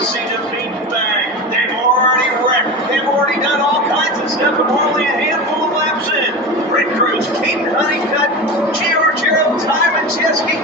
racing to beat bang. They've already wrecked. They've already done all kinds of stuff, and we're only a handful of laps in. Red Cruz, Caden Honeycutt, Giorgio, Ty Majeski,